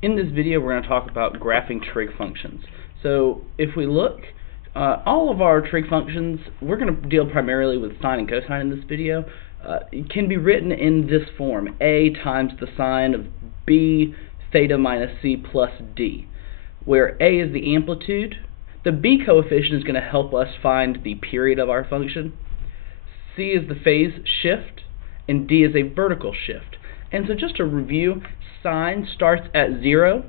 In this video, we're going to talk about graphing trig functions. So if we look, all of our trig functions, we're going to deal primarily with sine and cosine in this video. It can be written in this form: a times the sine of b theta minus c plus d, where a is the amplitude. The b coefficient is going to help us find the period of our function. C is the phase shift, and d is a vertical shift. And so just to review, sine starts at 0,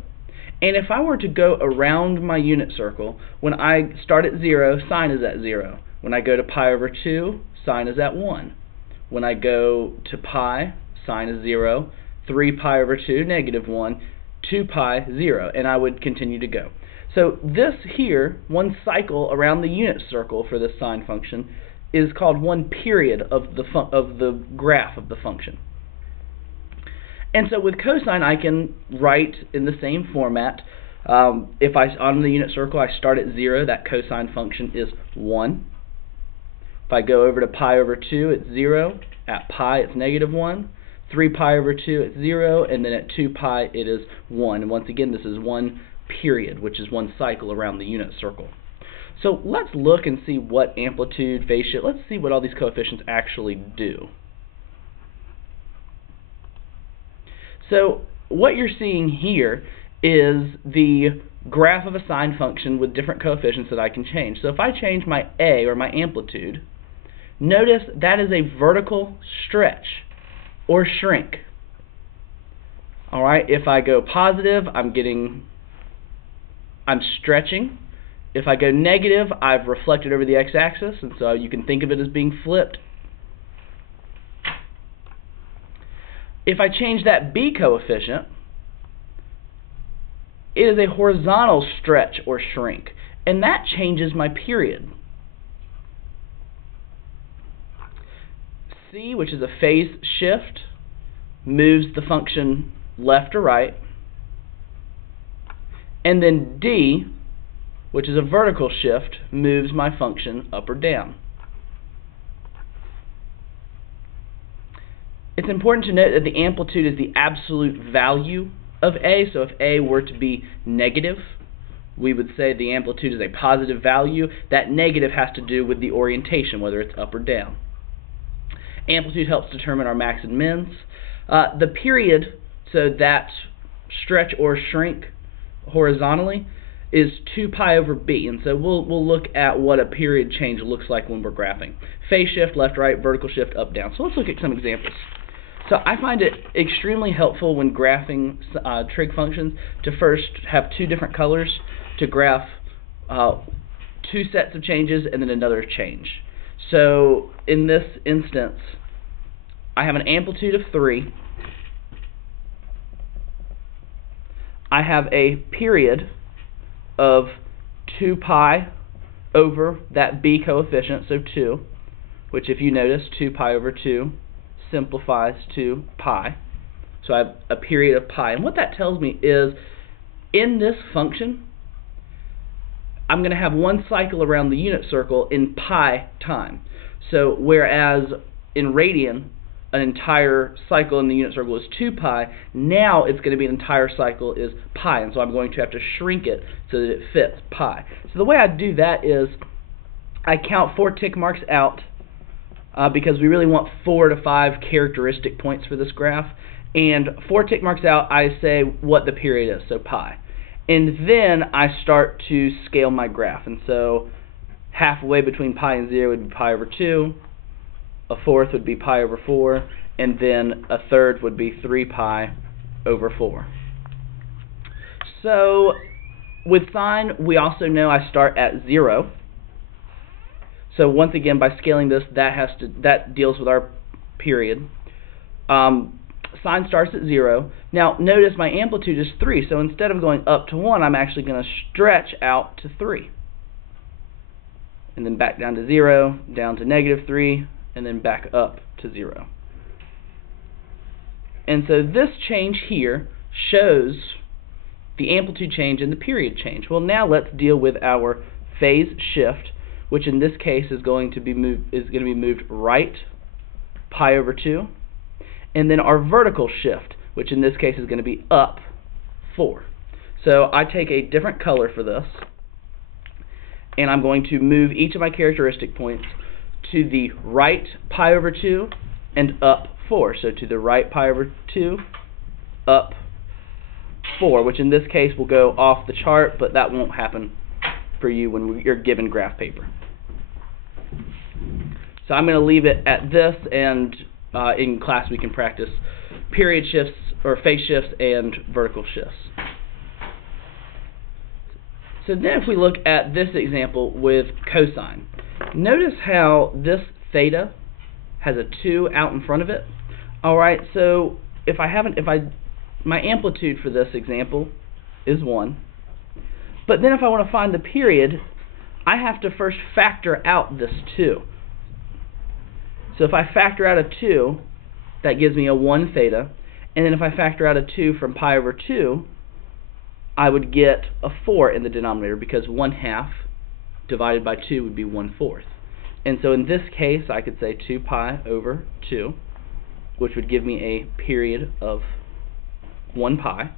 and if I were to go around my unit circle, when I start at 0, sine is at 0. When I go to pi over 2, sine is at 1. When I go to pi, sine is 0, 3 pi over 2, negative 1, 2 pi, 0, and I would continue to go. So this here, one cycle around the unit circle for this sine function, is called one period of the graph of the function. And so with cosine, I can write in the same format. If on the unit circle I start at 0, that cosine function is 1. If I go over to pi over 2, it's 0. At pi, it's negative 1. 3 pi over 2, it's 0. And then at 2 pi, it is 1. And once again, this is one period, which is one cycle around the unit circle. So let's look and see what amplitude, phase shift, let's see what all these coefficients actually do. So what you're seeing here is the graph of a sine function with different coefficients that I can change. So if I change my A, or my amplitude, notice that is a vertical stretch or shrink. Alright, if I go positive, I'm stretching. If I go negative, I've reflected over the x-axis, and so you can think of it as being flipped. If I change that B coefficient, it is a horizontal stretch or shrink, and that changes my period. C, which is a phase shift, moves the function left or right, and then D, which is a vertical shift, moves my function up or down. It's important to note that the amplitude is the absolute value of A, so if A were to be negative, we would say the amplitude is a positive value. That negative has to do with the orientation, whether it's up or down. Amplitude helps determine our max and mins. The period, so that stretch or shrink horizontally, is 2 pi over b, and so we'll look at what a period change looks like when we're graphing. Phase shift, left, right, vertical shift, up, down. So let's look at some examples. So I find it extremely helpful when graphing trig functions to first have two different colors to graph two sets of changes and then another change. So in this instance, I have an amplitude of 3. I have a period of 2 pi over that b coefficient, so 2, which if you notice, 2 pi over 2 simplifies to pi. So I have a period of pi. And what that tells me is, in this function, I'm going to have one cycle around the unit circle in pi time. So whereas in radian, an entire cycle in the unit circle is 2 pi, now it's going to be an entire cycle is pi, and so I'm going to have to shrink it so that it fits pi. So the way I do that is I count 4 tick marks out because we really want 4 to 5 characteristic points for this graph, and 4 tick marks out, I say what the period is, so pi. And then I start to scale my graph, and so halfway between pi and 0 would be pi over 2, a fourth would be pi over 4, and then a third would be 3 pi over 4. So with sine, we also know I start at 0. So once again, by scaling this, that deals with our period. Sine starts at 0. Now notice my amplitude is 3, so instead of going up to 1, I'm actually going to stretch out to 3. And then back down to 0, down to negative 3, and then back up to 0. And so this change here shows the amplitude change and the period change. Well, now let's deal with our phase shift, which in this case is going to be moved right pi over 2, and then our vertical shift, which in this case is going to be up 4. So I take a different color for this, and I'm going to move each of my characteristic points to the right pi over 2 and up 4. So to the right pi over 2, up 4, which in this case will go off the chart, but that won't happen for you when you're given graph paper. So I'm going to leave it at this, and in class we can practice period shifts or phase shifts and vertical shifts. So then if we look at this example with cosine, notice how this theta has a 2 out in front of it. Alright, so my amplitude for this example is 1. But then if I want to find the period, I have to first factor out this 2. So if I factor out a 2, that gives me a 1 theta. And then if I factor out a 2 from pi over 2, I would get a 4 in the denominator, because 1/2 divided by 2 would be 1/4. And so in this case, I could say 2 pi over 2, which would give me a period of 1 pi.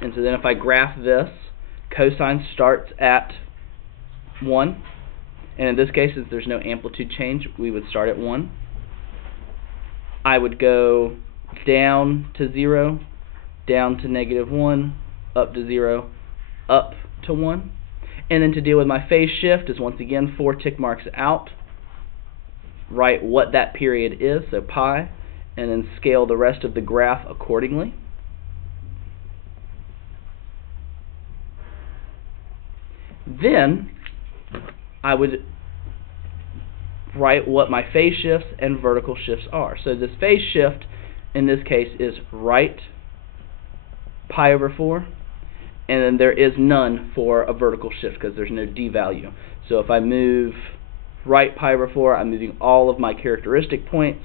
And so then if I graph this, cosine starts at 1. And in this case, since there's no amplitude change, we would start at 1. I would go down to 0, down to -1, up to 0, up to 1. And then to deal with my phase shift is once again 4 tick marks out, write what that period is, so pi, and then scale the rest of the graph accordingly. Then I would write what my phase shifts and vertical shifts are. So this phase shift in this case is right pi over 4, and then there is none for a vertical shift because there's no d value. So if I move right pi over 4, I'm moving all of my characteristic points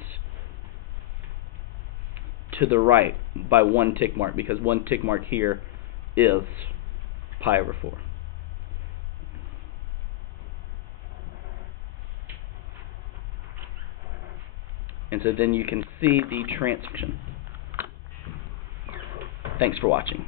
to the right by 1 tick mark, because 1 tick mark here is pi over 4. And so then you can see the transition. Thanks for watching.